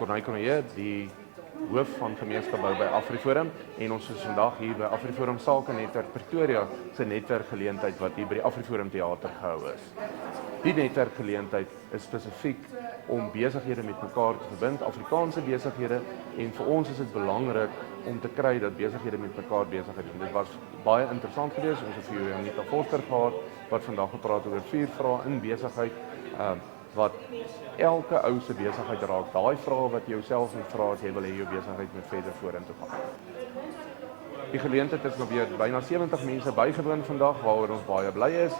Corneille Cronje, die hoof van gemeenskapbou by AfriForum en ons is vandag hier by AfriForum Sakenetwerk Pretoria se netwerkgeleentheid wat hier by die AfriForum Theater gehou is. Die netwerkgeleentheid is spesifiek om besighede met mekaar te verbind, Afrikaanse besighede, en vir ons is dit belangrik om te kry dat besighede met mekaar besigheid doen. Dit was baie interessant geweest. Ons het vir Janita Forster gehad wat vandag gepraat oor 4 vrae in besigheid wat elke ou se besigheid raak. Daai vrae wat jy jouself moet vra as jy wil hê jou besigheid moet verder vorentoe gaan. Die geleentheid is nou weer byna 70 mense bygewoon vandag waaroor ons baie bly is.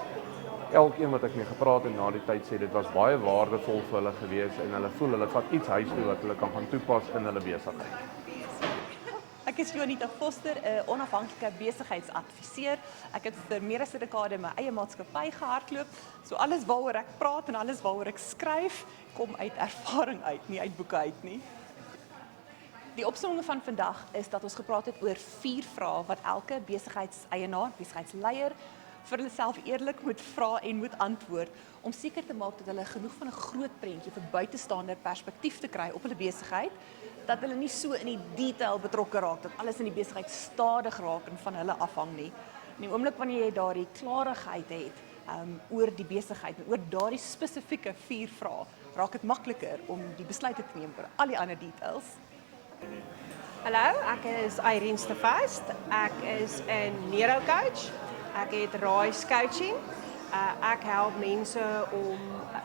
Elkeen wat ek mee gepraat het na die tyd sê dit was baie waardevol vir hulle gewees en hulle voel hulle vat iets huis toe wat hulle kan gaan toepas in hulle besigheid. Ek is Janita Forster, 'n onafhanklike besigheidsadviseur. Ek het vir meer as 'n dekade my eie maatskappy gehardloop. So alles waaroor ek praat en alles waaroor ek skryf, kom uit ervaring uit, nie uit boeke uit nie. Die opsomming van vandag is dat ons gepraat het oor 4 vrae wat elke besigheidseienaar, besigheidsleier vir hulle self eerlik moet vra en moet antwoord om seker te maak dat hulle genoeg van 'n groot prentjie of 'n buitestander perspektief te kry op hulle besigheid, dat hulle nie so in die detail betrokke raak, dat alles in die besigheid stadig raak en van hulle afhang nie. In die oomblik wanneer jy daardie klarigheid het oor die besigheid en oor daardie spesifieke 4 vrae, raak dit makliker om die besluite te neem oor al die ander details. Hallo, ek is Irene Stefast. Ek is 'n neurocoach. Ek het RISE coaching. Ek help mense om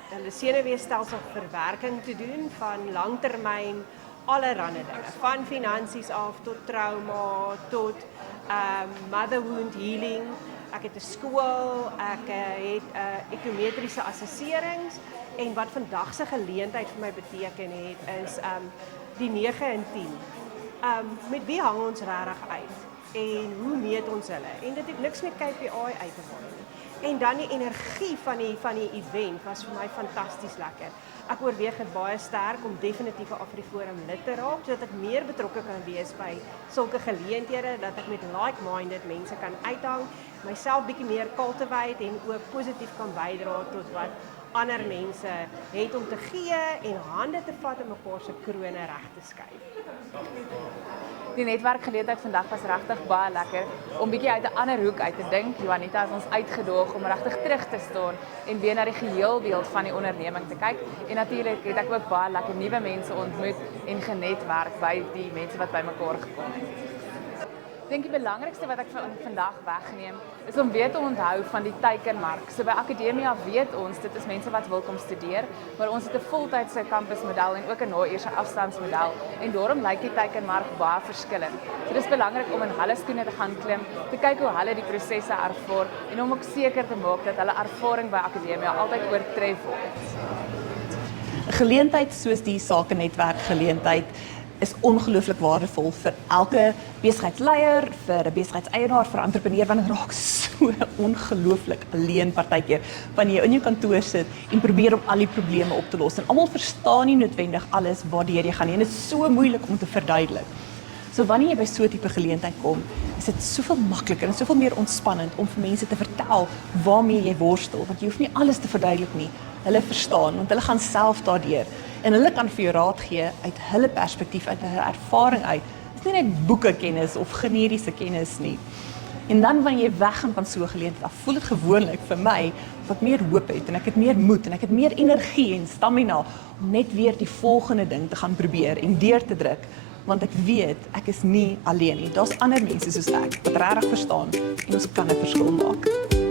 hulle senuweestelsel verwerking te doen van langtermyn allerhande dinge, van finansies af tot trauma, tot mother wound healing. Ek het 'n skool, ek het ekometriese assesserings en wat vandag se geleentheid vir my beteken het is die 9 en 10. Met wie hang ons regtig uit en hoe meet ons hulle? En dit het niks met KPI uit te maak nie. En dan die energie van die event was vir my fantasties lekker. Ek oorweeg dit baie sterk om definitief 'n AfriForum lid te raak, sodat ek meer betrokke kan wees by sulke geleenthede, dat ek met like-minded mense kan uithang, myself bietjie meer cultivate en ook positief kan bydra tot wat ander mense het om te gee en hande te vat en mekaar se krone reg te skuif. Die netwerkgeleentheid vandag was regtig baie lekker om bietjie uit 'n ander hoek uit te dink. Janita het ons uitgedaag om regtig terug te staan en weer na die geheelbeeld van die onderneming te kyk. En natuurlik het ek ook baie lekker nuwe mense ontmoet en genetwerk by die mense wat bymekaar gekom het. Ek dink die belangrikste wat ek vandag wegneem is om weer te onthou van die teikenmark. So by Akademia weet ons, dit is mense wat wil kom studeer, maar ons het 'n voltydse kampusmodel en ook 'n na-eerste afstandsmodel en daarom lyk die teikenmark baie verskillend. So dis belangrik om in hulle skoene te gaan klim, te kyk hoe hulle die prosesse ervaar en om ook seker te maak dat hulle ervaring by Akademia altyd oortref word. 'n Geleentheid soos die Sakenetwerk geleentheid is ongelooflik waardevol vir elke besigheidsleier, vir 'n besigheidseienaar, vir 'n entrepreneur, want dit raak so ongelooflik alleen partykeer wanneer jy in jou kantoor sit en probeer om al die probleme op te los en almal verstaan nie noodwendig alles waardeur jy gaan nie en dit is so moeilik om te verduidelik. So wanneer jy by so 'n tipe geleentheid kom, is dit soveel makliker en soveel meer ontspannend om vir mense te vertel waarmee jy worstel, want jy hoef nie alles te verduidelik nie. Hulle verstaan, want hulle gaan self daardeur en hulle kan vir jou raad gee uit hulle perspektief, uit hulle ervaring uit. Dit is nie net boekekennis of generiese kennis nie. En dan wanneer jy weggaan van so 'n geleentheid, dan voel dit gewoonlik vir my of ek meer hoop het en ek het meer moed en ek het meer energie en stamina om net weer die volgende ding te gaan probeer en deur te druk, want ek weet ek is nie alleen nie. Daar's ander mense soos ek wat regtig verstaan en ons kan 'n verskil maak.